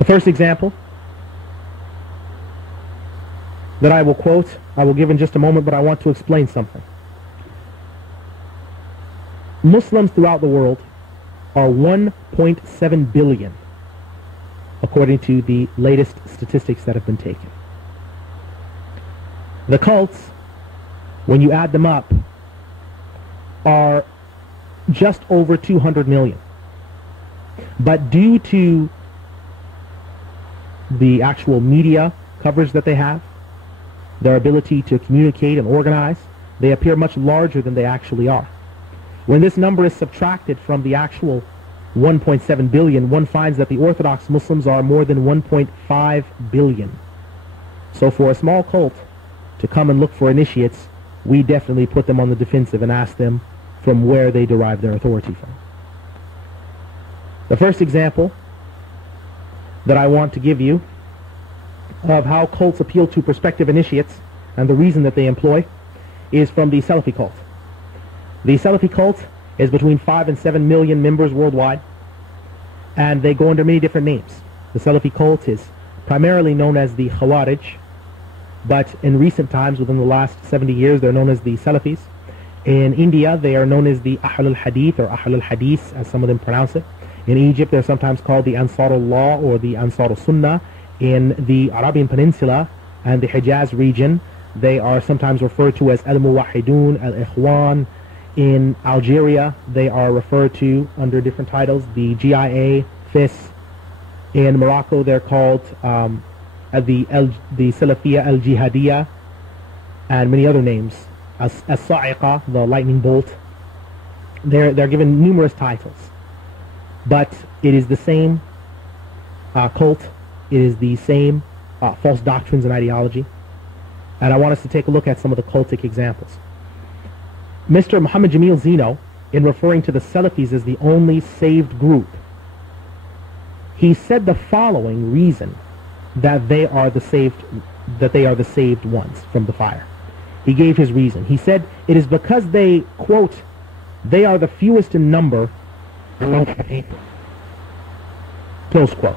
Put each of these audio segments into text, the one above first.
The first example that I will quote, I will give in just a moment, but I want to explain something. Muslims throughout the world are 1.7 billion, according to the latest statistics that have been taken. The cults, when you add them up, are just over 200 million. But due to the actual media coverage that they have, their ability to communicate and organize, they appear much larger than they actually are. When this number is subtracted from the actual 1.7 billion, one finds that the Orthodox Muslims are more than 1.5 billion. So for a small cult to come and look for initiates, we definitely put them on the defensive and ask them from where they derive their authority from. The first example that I want to give you of how cults appeal to prospective initiates and the reason that they employ is from the Salafi cult. The Salafi cult is between 5 and 7 million members worldwide, and they go under many different names. The Salafi cult is primarily known as the Khawarij, but in recent times, within the last 70 years, they're known as the Salafis. In India, they are known as the Ahl al-Hadith, or Ahl al-Hadith, as some of them pronounce it. In Egypt, they're sometimes called the Ansarullah or the Ansar al-Sunnah. In the Arabian Peninsula and the Hijaz region, they are sometimes referred to as Al-Muwahidun, Al-Ikhwan. In Algeria, they are referred to under different titles, the GIA, FIS. In Morocco, they're called the Salafiyya Al-Jihadiyya, and many other names. As-Sa'iqa, the lightning bolt. They're given numerous titles. But it is the same cult. It is the same false doctrines and ideology. And I want us to take a look at some of the cultic examples. Mr. Muhammad Jamil Zeno, in referring to the Salafis as the only saved group, he said the following reason that they are the saved ones from the fire. He gave his reason. He said it is because they, quote, they are the fewest in number among the people. Close quote.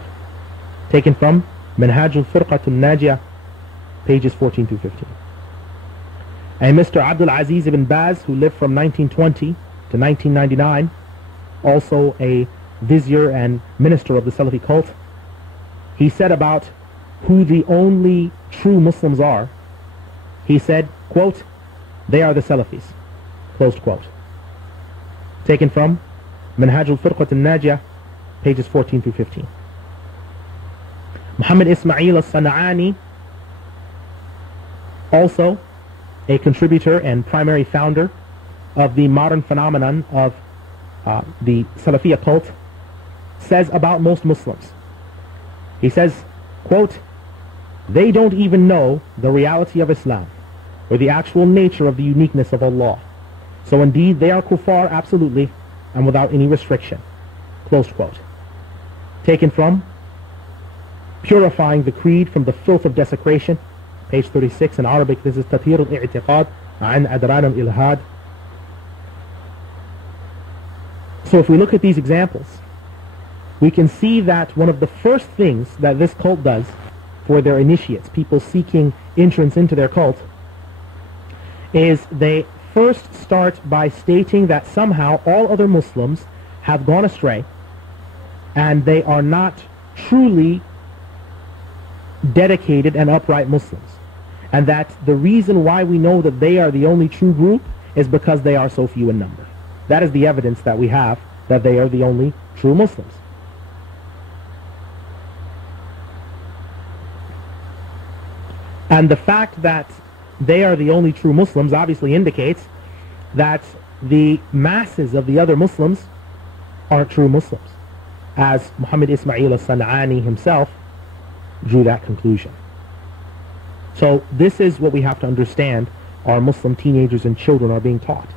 Taken from Minhaj al-Firqat al-Najiyah, pages 14 through 15. And Mr. Abdul Aziz ibn Baz, who lived from 1920 to 1999, also a vizier and minister of the Salafi cult, he said about who the only true Muslims are, he said, quote, they are the Salafis, closed quote. Taken from Minhaj al-Firqat al-Najiyah, pages 14 through 15. Muhammad Ismail al-San'ani, also a contributor and primary founder of the modern phenomenon of the Salafiyya cult, says about most Muslims. He says, quote, they don't even know the reality of Islam or the actual nature of the uniqueness of Allah. So indeed they are kuffar absolutely and without any restriction. Close quote. Taken from Purifying the Creed from the Filth of Desecration, page 36. In Arabic, this is Tathir al-I'tiqad an Adran al-Ilhad. So if we look at these examples, we can see that one of the first things that this cult does for their initiates, people seeking entrance into their cult, is they first start by stating that somehow all other Muslims have gone astray and they are not truly dedicated and upright Muslims, and that the reason why we know that they are the only true group is because they are so few in number. That is the evidence that we have that they are the only true Muslims. And the fact that they are the only true Muslims obviously indicates that the masses of the other Muslims aren't true Muslims, as Muhammad Ismail al-San'ani himself drew that conclusion. So this is what we have to understand our Muslim teenagers and children are being taught.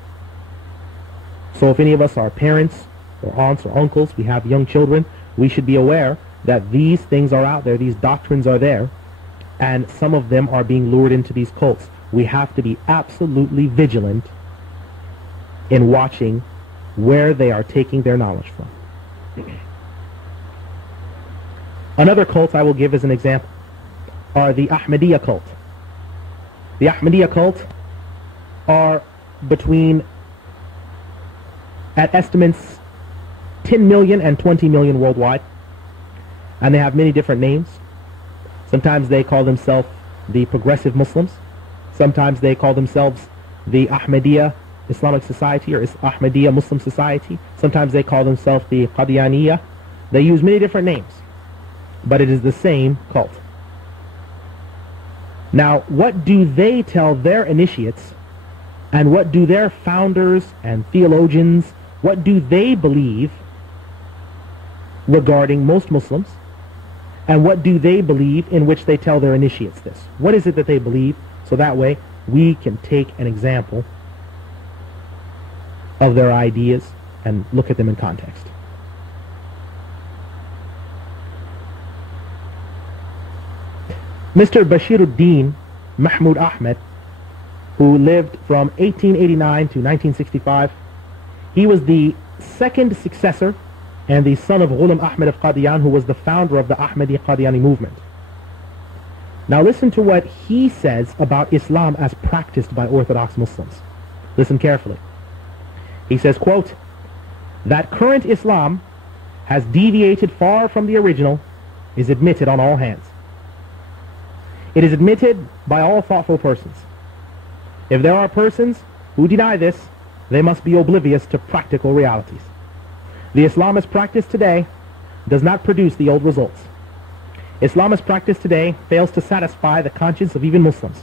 So if any of us are parents or aunts or uncles, we have young children, we should be aware that these things are out there, these doctrines are there, and some of them are being lured into these cults. We have to be absolutely vigilant in watching where they are taking their knowledge from. Another cult I will give as an example are the Ahmadiyya cult. The Ahmadiyya cult are between, at estimates, 10 million and 20 million worldwide, and they have many different names. Sometimes they call themselves the Progressive Muslims. Sometimes they call themselves the Ahmadiyya Islamic Society or Ahmadiyya Muslim Society. Sometimes they call themselves the Qadianiyya. They use many different names, but it is the same cult. Now, what do they tell their initiates, and what do their founders and theologians, what do they believe regarding most Muslims, and what do they believe in which they tell their initiates this? What is it that they believe, so that way we can take an example of their ideas and look at them in context. Mr. Bashiruddin Mahmud Ahmed, who lived from 1889 to 1965, he was the second successor and the son of Ghulam Ahmed of Qadian, who was the founder of the Ahmadi Qadiani movement. Now listen to what he says about Islam as practiced by Orthodox Muslims. Listen carefully. He says, quote, that current Islam has deviated far from the original is admitted on all hands. It is admitted by all thoughtful persons. If there are persons who deny this, they must be oblivious to practical realities. The Islam as practiced today does not produce the old results. Islam as practiced today fails to satisfy the conscience of even Muslims.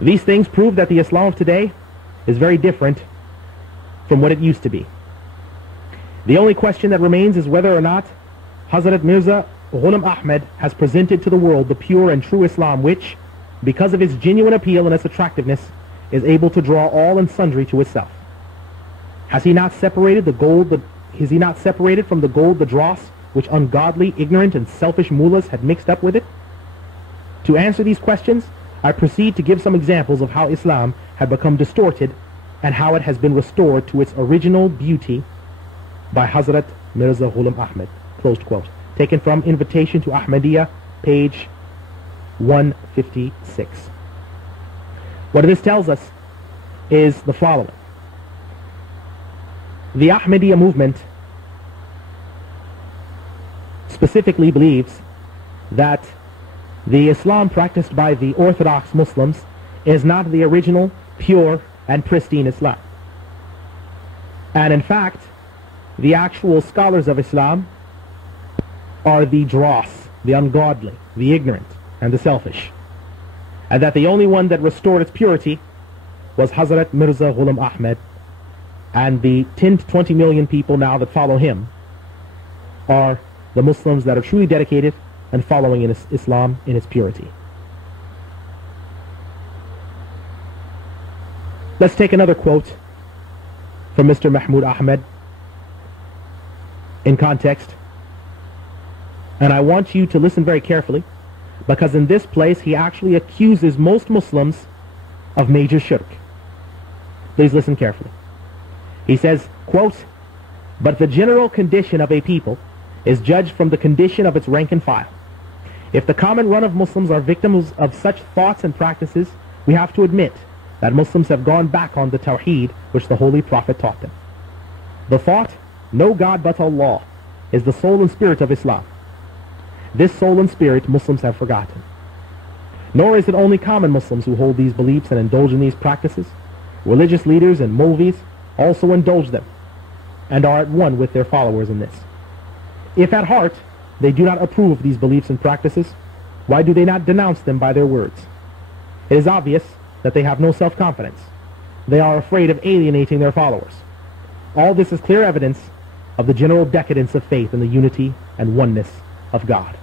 These things prove that the Islam of today is very different from what it used to be. The only question that remains is whether or not Hazrat Mirza Ghulam Ahmed has presented to the world the pure and true Islam which, because of its genuine appeal and its attractiveness, is able to draw all and sundry to itself. Has he not separated the gold, is he not separated from the gold the dross which ungodly, ignorant, and selfish mullahs had mixed up with it? To answer these questions, I proceed to give some examples of how Islam had become distorted and how it has been restored to its original beauty by Hazrat Mirza Ghulam Ahmed. Closed quote. Taken from Invitation to Ahmadiyya, page 156. What this tells us is the following. The Ahmadiyya movement specifically believes that the Islam practiced by the Orthodox Muslims is not the original, pure, and pristine Islam. And in fact, the actual scholars of Islam are the dross, the ungodly, the ignorant, and the selfish. And that the only one that restored its purity was Hazrat Mirza Ghulam Ahmed, and the 10 to 20 million people now that follow him are the Muslims that are truly dedicated and following in Islam in its purity. Let's take another quote from Mr. Mahmud Ahmed in context. And I want you to listen very carefully, because in this place he actually accuses most Muslims of major shirk. Please listen carefully. He says, quote, but the general condition of a people is judged from the condition of its rank and file. If the common run of Muslims are victims of such thoughts and practices, we have to admit that Muslims have gone back on the Tawheed which the Holy Prophet taught them. The thought, no God but Allah, is the soul and spirit of Islam. This soul and spirit Muslims have forgotten. Nor is it only common Muslims who hold these beliefs and indulge in these practices. Religious leaders and Maulvis also indulge them and are at one with their followers in this. If at heart they do not approve of these beliefs and practices, why do they not denounce them by their words? It is obvious that they have no self-confidence. They are afraid of alienating their followers. All this is clear evidence of the general decadence of faith in the unity and oneness of God.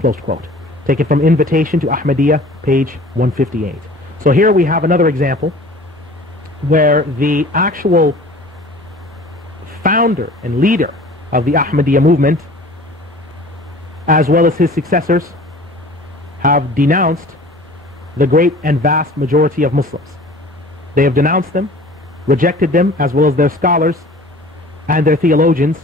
Close quote. Taken from Invitation to Ahmadiyya, page 158. So here we have another example where the actual founder and leader of the Ahmadiyya movement, as well as his successors, have denounced the great and vast majority of Muslims. They have denounced them, rejected them, as well as their scholars and their theologians